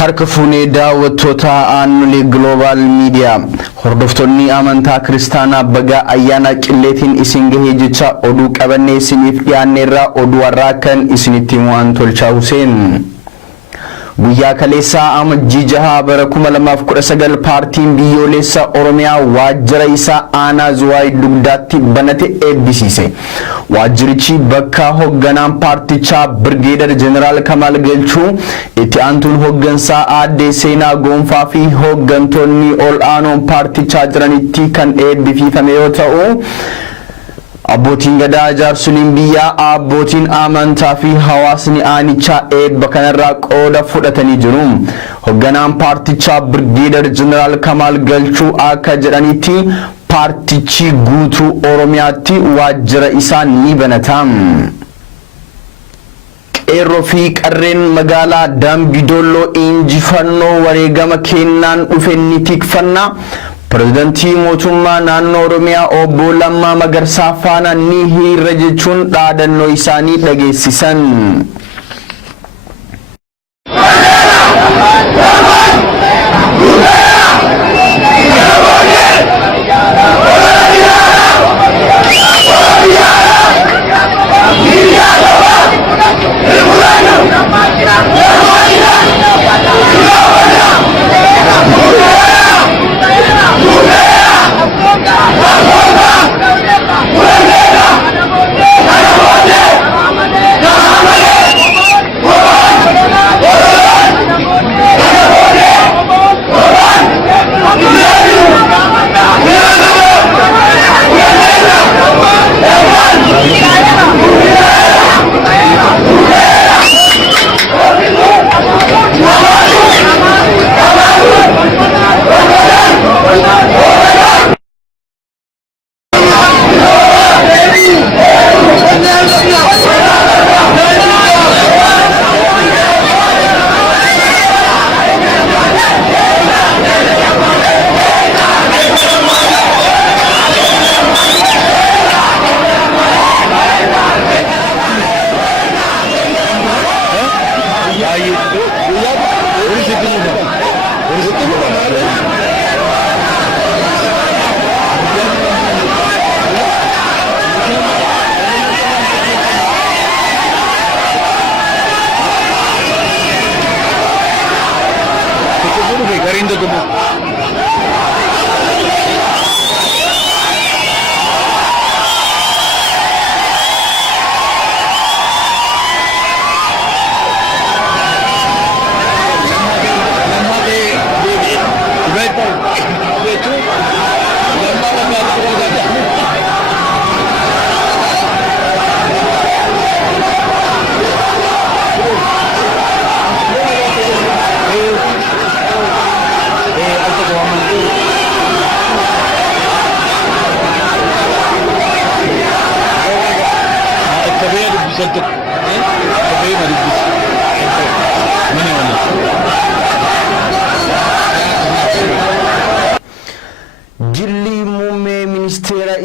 harka fuunee daawwattoota aanulee global media hordoftoonni amantaa kiristaanaa baga ayyaana qilleetiin isin gahee jecha oduu qabannee isiniif dhiyaanneerra oduu warraa kan isinitti himuun tolchaa Huseen guyyaa kaleessaa amajjii 6 bara 2019 paartiin biyyoolessa Oromiyaa waajjira isaa aanaa Zuwaay dugdaatti banate eebbisiise. Waajjirichi bakka hoogganaan paartichaa Birgeedar Jeneraal Kamaal Galchuu itti aantuun hooggansaa aadde Seenaa Goonfaa fi hooggantoonni ol aanoon paartichaa jiranitti kan eebbifame yoo ta'u Abbootiin gadaa jaarsuliin biyyaa abbootiin amantaa fi hawaasni aanichaa eebba kanarraa qooda fudhatanii jiru. Hoogganaan paartichaa Birgeedar Jeneraal Kamaal Galchuu akka jedhanitti paartichi guutuu Oromiyaatti waajjira isaa ni banata. Qeerroo fi qarreen magaalaa Dambidolloo injifannoo wareegama kennaan dhufe ni tikfanna. Pirezidaantii mootummaa naannoo Oromiyaa obbo Lammaa Magarsaa faana ni hiriira jechuun dhaadannoo isaanii dhageessisan.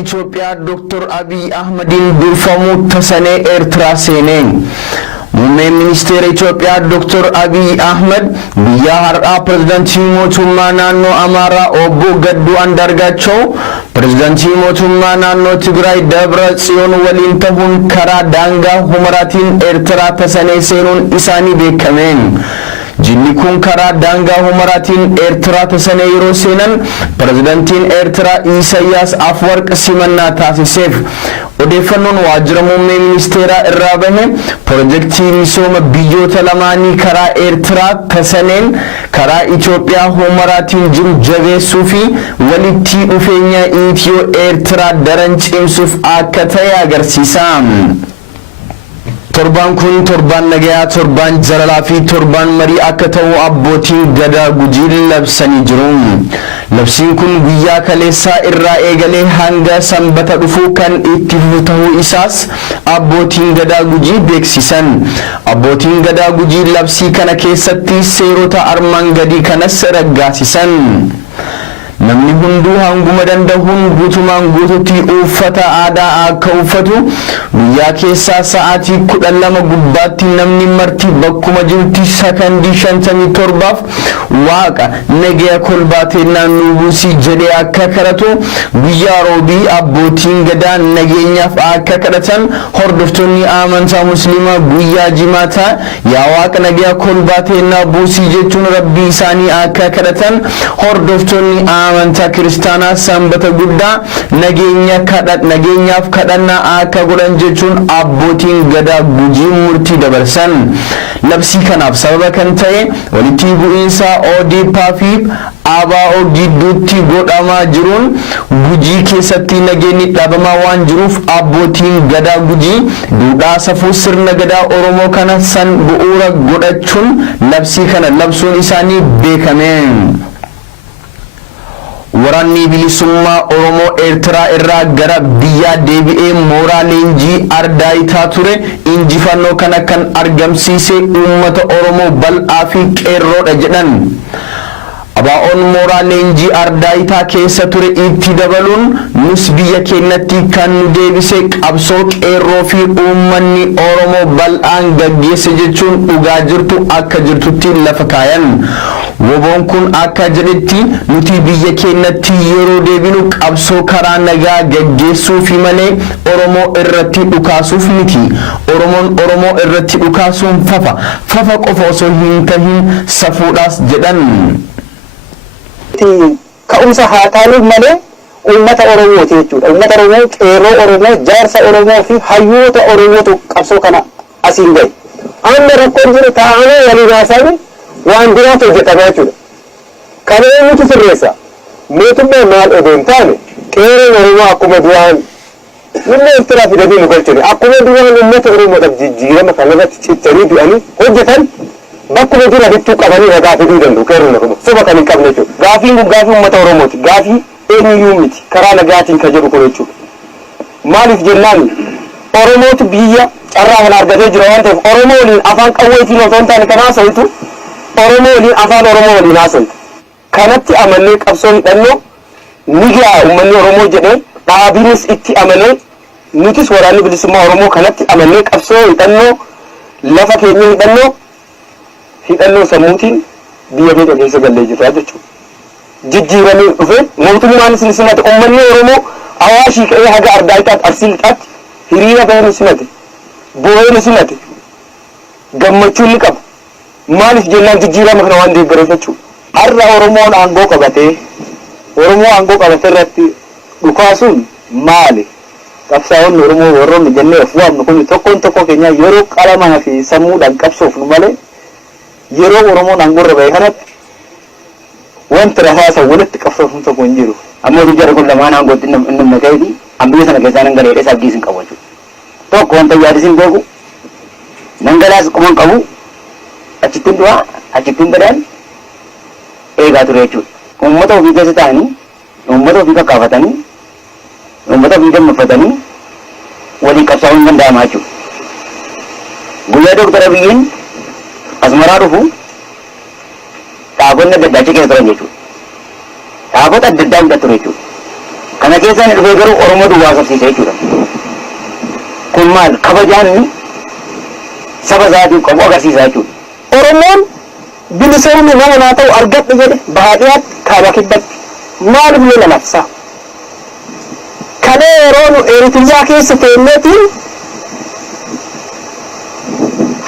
Itoophiyaa Dr. Abiy Ahmedin durfamuu tasanee Eertiraa seeneen. Muummeen ministeera Itoophiyaa Dr. Abiy Ahmed biyya har'aa pirezidaantii mootummaa naannoo Amaaraa obbo Gadduu Andaargaachoo pirezidaantii mootummaa naannoo Tigraay Dabratsiyoon waliin ta'uun karaa daangaa Humaraatiin Eertiraa tasanee seenuun isaanii beekameen. Jilli kun karaa daangaa Humaraatiin Eertiraa tasanee yeroo seenan pirezidaantiin Eertiraa Isaayyaas Afwerqi simannaa taasiseef. Odeeffannoon waajjira muummee ministeeraa irraa bahe piroojeektii misooma biyyoota lamaanii karaa Eertiraa tasaneen karaa Itoophiyaa Humaraatiin jiru jabeessuu fi walitti dhufeenya Itiyoo Eertiraa daran cimsuuf akka ta'e agarsiisa. Torban kun torban nagayaa torban jalalaa fi torban marii akka ta'u abbootiin gadaa Gujii labsanii jiru. Labsiin kun guyyaa kaleessaa irraa eegalee hanga sanbata dhufu kan itti fufu ta'uu isaas abbootiin gadaa Gujii beeksisan. Abbootiin gadaa Gujii labsii kana keessatti seerota armaan gadii kanas raggaasisan. namni hunduu hanguma danda'uun guutumaan guututti uffata aadaa akka uffatu guyyaa keessaa sa'aatii 12 gubbaatti namni marti bakkuma jirutti sakandii 57f waaqa nagaya kolbaatee naannoo buusii jedhee akka kadhatu guyyaa roobii abbootiin gadaa nageenyaaf akka kadhatan hordoftoonni amantaa musliimaa guyyaa jimaataa yaa waaqa nagaya kolbaatee naannoo buusii jechuun rabbii isaanii akka kadhatan hordoftoonni amantaa kiristaanaa sanbata guddaa nageenyaaf kadhannaa akka godhan jechuun abbootiin gadaa Gujii murtii dabarsan. Labsii kanaaf sababa kan ta'e walitti bu'iinsa ODP fi ABO gidduutti godhamaa jiruun Gujii keessatti nageenyi dhabamaa waan jiruuf abbootiin gadaa Gujii duudhaa safuu sirna gadaa Oromoo kana san bu'uura godhachuun labsii kana labsuun isaanii beekame. Waraanni bilisummaa Oromoo Eertiraa irraa gara biyyaa deebi'ee mooraa leenjii ardaayitaa ture injifannoo kana kan argamsiise uummata Oromoo bal'aa fi qeerroodha jedhan. ABO'n mooraa leenjii ardaayitaa keessa ture itti dabaluun nus biyya keenyatti kan nu deebise qabsoo qeerroo fi uummanni Oromoo bal'aan gaggeesse jechuun dhugaa jirtu akka jirtutti lafa kaayan. Woboon kun akka jedhetti nuti biyya keenyatti yeroo deebinu qabsoo karaa nagaa gaggeessuu fi malee Oromoo irratti dhukaasuuf miti. Oromoon Oromoo irratti dhukaasuun fafa qofa osoo hin tahin safuudhaas jedhan. Ka'umsa haa taanu malee uummata Oromooti jechuudha. Uummata Oromoo, qeerroo Oromoo, jaarsa Oromoo fi hayyoota Oromootu qabsoo kana asiin gahe. Amma rakkoon jiru taa'anii waliin haasa'anii waan biraatu hojjetamaa jechuudha. Kana eenyutu sirreessa? Mootummaan maal odoo hin taane qeerroon Oromoo akkuma duraan inni Eertiraa fidanii nu galchani. Akkuma duraan uummata Oromoodhaaf jijjiirama kanarratti cichanii du'anii hojjetan bakkuma jira bittuu qabanii ragaa fiduu danda'u qeerroon Oromoo. Soba kan hin qabne jechuudha. Gaafiin kun gaafii uummata Oromooti. Gaafii eenyuyyuu miti. Karaa nagaatiin kan jedhu kun jechuudha. Maaliif jennaan Oromootu biyya carraa kana argatee jira waan ta'eef Oromoo waliin afaan qawweetiin otoo hin taane kan haasa'utu Oromoo waliin afaan Oromoo waliin haasa'utu. Kanatti amanee qabsoo hidhannoo ni ga'a uummanni Oromoo jedhee dhaabiinis itti amanee nutis waraanni bilisummaa Oromoo kanatti amanee qabsoo hidhannoo lafa keenya hidhannoo sammuutiin biyya keenya keessa gallee jirra jechuudha. Jijjiiramee dhufe mootummaanis ni simate uummanni Oromoo Awaashii ka'ee haga Ardaayitaatti Arsii lixaatti hiriira bahee ni simate boo'ee ni simate gammachuu ni qaba. Maaliif jennaan jijjiirama kana waan deeggareef jechuudha. Har'a Oromoon aangoo qabatee irratti dhukaasuun maali? Qabsaa'onni Oromoo warroonni jennee of waamnu kun tokko keenya yeroo qalamaa fi sammuudhaan qabsoofnu malee yeroo Oromoon aangoo irra bahee kanatti wanti rasaasan walitti qabsoofnu tokko hin jiru. Ammoo jijjiirama kun lamaan aangootti inni naqeeti biyya sana keessaa nan galee dheesaa abdiisin qabu jechuudha. Tokko wanta yaadisiin beeku nan galaas quban qabu achittiin du'aa achittiin badaan eegaa ture jechuudha. Uummata ofii keessa ta'anii uummata ofii kakkaafatanii uummata ofii gammaffatanii walii qabsaa'uu hin danda'amaa jechuudha. Guyyaa Dooktar Abiyyiin Asmaraa dhufu dhaabonni adda addaa achi keessa turan jechuudha. Dhaabota adda addaa hunda ture jechuudha. Kana keessa inni dhufee garuu Oromoo duwwaa qabsiise jechuudha. Kun maal kabajaan saba isaatiif qabu agarsiisa jechuudha. Oromoon bilisoomni nama naa ta'u argadhu jedhe baadiyyaatti kaaba kibbatti maaliif lola labsaa? Kana yeroo nu Eertiraa keessa teenyeetiin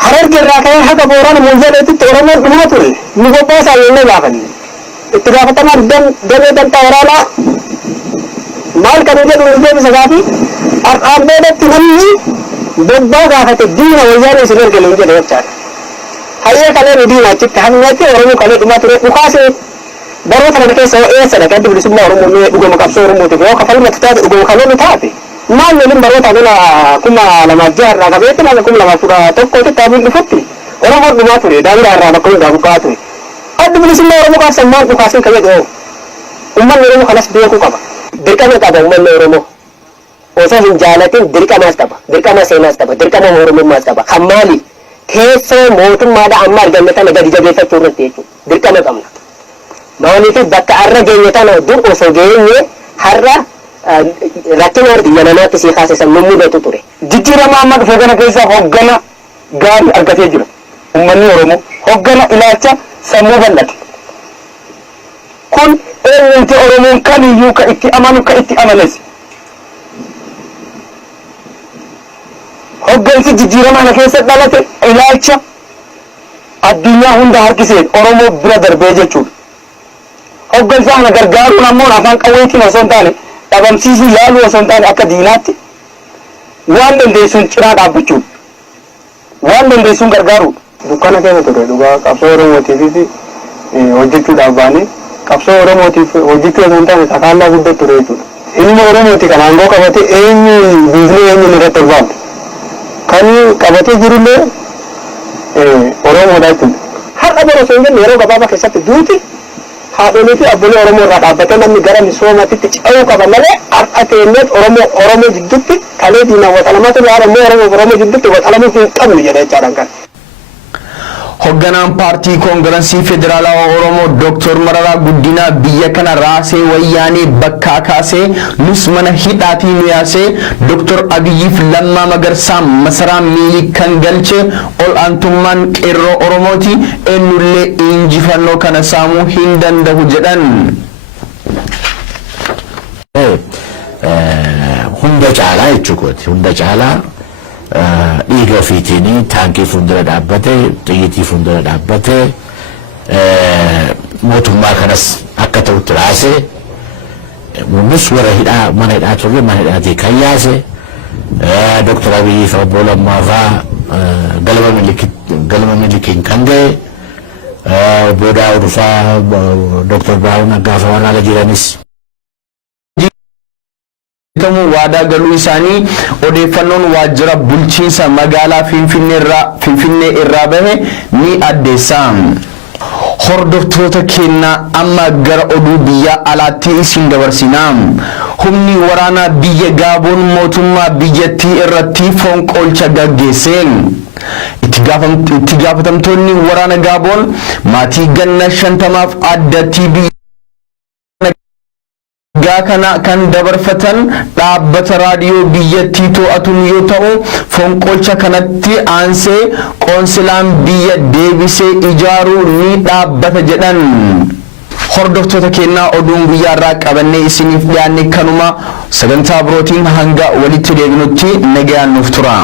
Hararge irraa ka'ee haga Boorana Muuzaleetitti Oromoon dhumaa ture. Nu bobbaasaa yennee gaafanne. Itti gaafatamaan damee dantaa waraanaa maal kan jedhu nu deebisa gaafii ar'aabbeedatti namni bobbaa gaafate diina wayyaanee isin ergale hin jedhe jechaadha. Hayyee kalee nu diina achitti hammeetti Oromoo kalee dhumaa ture dhukaasee baroota kana keessa eessa dhaqee adda bilisummaa Oromoo mee dhuguma qabsoo Oromootiif yoo kafalmatti taate dhuguma kaloonni taate maal waliin baroota kuma 2006 irraa qabeetti maal 2011 taabiin dhufutti Oromoon dhumaa ture daawwiraa irraa bakka hundaa buqqaa ture. Adda bilisummaa Oromoo kaasee maal dhukaaseen kan jedhu uummanni Oromoo kanas beekuu qaba. Dirqama qaba uummanni Oromoo. Osoo hin jaalatin dirqamaas qaba. Dirqama seenaas qaba. Dirqama Oromummaas qaba. Kan maali? Teessoo mootummaadha amma arganne kana gadi jabeeffachuu irratti jechuudha. Dirqama qabna. Namoonni fi bakka arra geenyetan dur osoo geenye har'a rakkina warri namaatti si kaasisan nu mudatu ture. Jijjiirama amma dhufe kana keessa hoggana gaarii argatee jira. Uummanni Oromoo hoggana ilaalcha sammuu bal'ate. Kun eenyuuti Oromoon kamiyyuu ka itti amanu ka itti amanes. Hoggansi jijjiirama kana keessa dhalate ilaalcha addunyaa hunda harkiseen Oromoo bira darbee jechuudha. Hoggansa kana gargaaruun ammoo afaan qawweetiin osoo hin taane dhabamsiisuu yaaluu osoo hin taane akka diinaatti waan dandeessuun cinaa dhaabbachuudha. Waan dandeessuun gargaaruudha. Dukkana keessa ture dhugaa qabsoo Oromootiifis hojjechuudhaaf baanee qabsoo Oromootiif hojjechuu osoo hin taane takaalaa guddaa ture jechuudha. Ilma Oromooti kan aangoo qabate eenyu biizinii eenyuun irratti hirmaatu. Kan qabatee jirullee Oromoodha jechuudha. Har'a bara osoo hin jenne yeroo gabaabaa keessatti duuti haadholii fi abboolii Oromoo irraa dhaabbatee namni gara misoomaatti ce'uu qaba malee har'a teenyeet Oromoo jidduutti kalee diinaan waxalamaa ture har'a Oromoo jidduutti waxalamuu hin qabnu jedha jechaadhaan kan. Hoogganaan paartii koongirensii federaalawaa Oromoo Dr. Mararaa Guddinaa biyya kana raasee wayyaanee bakkaa kaasee nus mana hidhaatii nu yaasee Dr. Abiyyiif Lammaa Magarsaa masaraa miilii kan galche ol aantummaan qeerroo Oromooti eenyullee injifannoo kana saamuu hin danda'u jedhan. Hunda caalaa jechuudha. Hunda caalaa dhiiga ofiitiin taankii fuuldura dhaabbate xiyyitii fuuldura dhaabbate mootummaa kanas akka ta'utti raase nus warra hidhaa mana hidhaa turre mana hidhaatii kan yaase Dr. Abiyyi fi obbo Lammaa fa'aa galma milikiin kan ga'e booda dhufaa Dr. Biraanuu Naggaa fa'aa warra ala jiranis. waadaa galuu isaanii odeeffannoon waajjira bulchiinsa magaalaa Finfinnee irraa bahe ni addeessa. Hordoftoota keenya amma gara oduu biyya alaatti isin dabarsina. Humni waraanaa biyya Gaaboon mootummaa biyyattii irratti fonqolcha gaggeesse. Itti gaafatamtoonni waraana Gaaboon maatii ganna 50 addatti kana kan dabarfatan dhaabbata raadiyoo biyyattii to'atuun yoo ta'u fonqolcha kanatti aansee qoonsilaan biyya deebisee ijaaruu ni dhaabbata jedhan. Hordoftoota keenyaa oduun guyyaarraa qabannee isiniif dhiyaanne kanuma sagantaa birootiin hanga walitti deebinutti nagayaan nuuf tura.